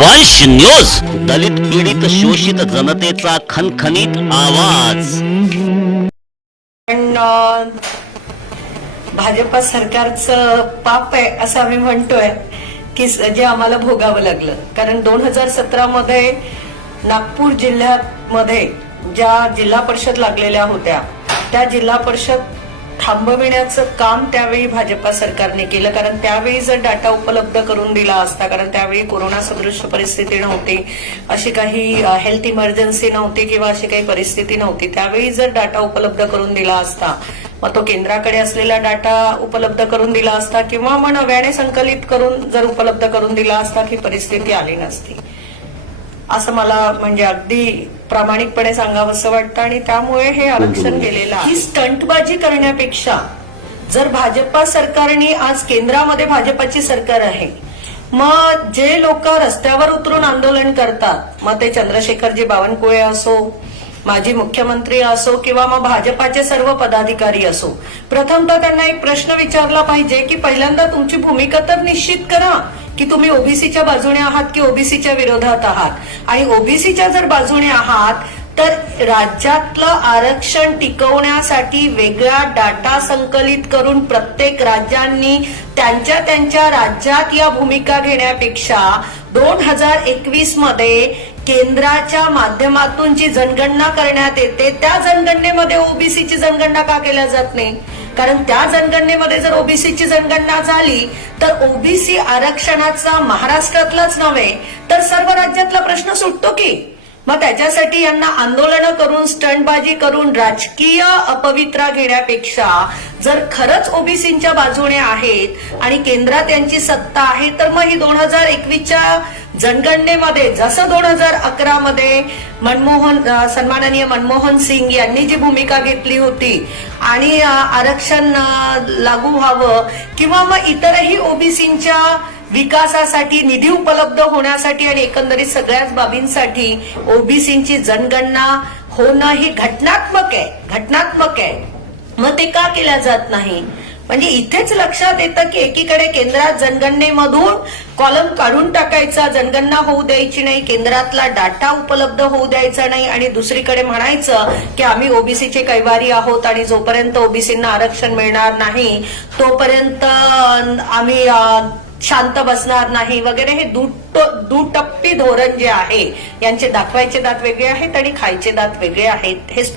वंश न्यूज दलित पीडित शोषित जनतेचा खनखनीत आवाज. पण भाजपा सरकारचं पाप आहे असं आम्ही म्हणतोय की जे आम्हाला भोगावं लागलं. कारण दोन हजार सतरा मध्ये नागपूर जिल्ह्यामध्ये ज्या जिल्हा परिषद लागलेल्या होत्या त्या जिल्हा परिषद थांबविण्याचं काम त्यावेळी भाजपा सरकारने केलं. कारण त्यावेळी जर डाटा उपलब्ध करून दिला असता कारण त्यावेळी कोरोना सदृश परिस्थिती नव्हती अशी काही हेल्थ इमर्जन्सी नव्हती किंवा अशी काही परिस्थिती नव्हती त्यावेळी जर डाटा उपलब्ध करून दिला असता मग तो केंद्राकडे असलेला डाटा उपलब्ध करून दिला असता किंवा मग नव्याने संकलित करून जर उपलब्ध करून दिला असता ही परिस्थिती आली नसती. असं मला म्हणजे अगदी प्रामाणिकपणे सांगावंसं वाटतं आणि त्यामुळे हे आरक्षण गेलेलं आहे. ही स्टंटबाजी करण्यापेक्षा जर भाजपा सरकारने आज केंद्रामध्ये भाजपाची सरकार आहे मग जे लोक रस्त्यावर उतरून आंदोलन करतात मग ते चंद्रशेखरजी बावनकुळे असो माजी मुख्यमंत्री असो किंवा मग भाजपाचे सर्व पदाधिकारी असो प्रथमतः त्यांना एक प्रश्न विचारला पाहिजे की पहिल्यांदा तुमची भूमिका तर निश्चित करा. की तुम्ही ओबीसीच्या बाजूने आहात की ओबीसीच्या विरोधात आहात? आणि ओबीसीच्या जर बाजूने आहात तर राज्यातलं आरक्षण टिकवण्यासाठी वेगळा डाटा संकलित करून प्रत्येक राज्यांनी त्यांच्या त्यांच्या राज्यात या भूमिका घेण्यापेक्षा दोन हजार एकवीसमध्ये केंद्राच्या माध्यमातून जी जनगणना करण्यात येते त्या जनगणनेमध्ये ओबीसीची जनगणना का केल्या जात नाही? कारण त्या जनगणनेमध्ये जर ओबीसीची जनगणना झाली तर ओबीसी आरक्षणाचा महाराष्ट्रातलाच नव्हे तर सर्व राज्यातला प्रश्न सुटतो की. मग त्याच्यासाठी यांना आंदोलनं करून स्टंटबाजी करून राजकीय अपवित्रा घेण्यापेक्षा जर खरंच ओबीसीच्या बाजूने आहेत आणि केंद्रात यांची सत्ता आहे तर मग ही दोन हजार एकवीसच्या जनगणनेमध्ये जसं दोन हजार अकरा मध्ये मनमोहन सन्माननीय मनमोहन सिंग यांनी जी भूमिका घेतली होती आणि आरक्षण लागू व्हावं किंवा मग इतरही ओबीसीच्या विकासासाठी निधी उपलब्ध होण्यासाठी आणि एकंदरीत सगळ्याच बाबींसाठी ओबीसीची जनगणना होणं ही घटनात्मक आहे घटनात्मक आहे. मग ते का केल्या जात नाही? म्हणजे इथेच लक्षात येतं की एकीकडे केंद्रात जनगणनेमधून कॉलम काढून टाकायचा जनगणना होऊ द्यायची नाही केंद्रातला डाटा उपलब्ध होऊ द्यायचा नाही आणि दुसरीकडे म्हणायचं की आम्ही ओबीसीचे कैवारी आहोत आणि जोपर्यंत ओबीसींना आरक्षण मिळणार नाही तोपर्यंत आम्ही शांत बसणार नाही वगैरे हे दुटप्पी धोरण जे आहे यांचे दाखवायचे दात वेगळे आहेत आणि खायचे दात वेगळे आहेत हे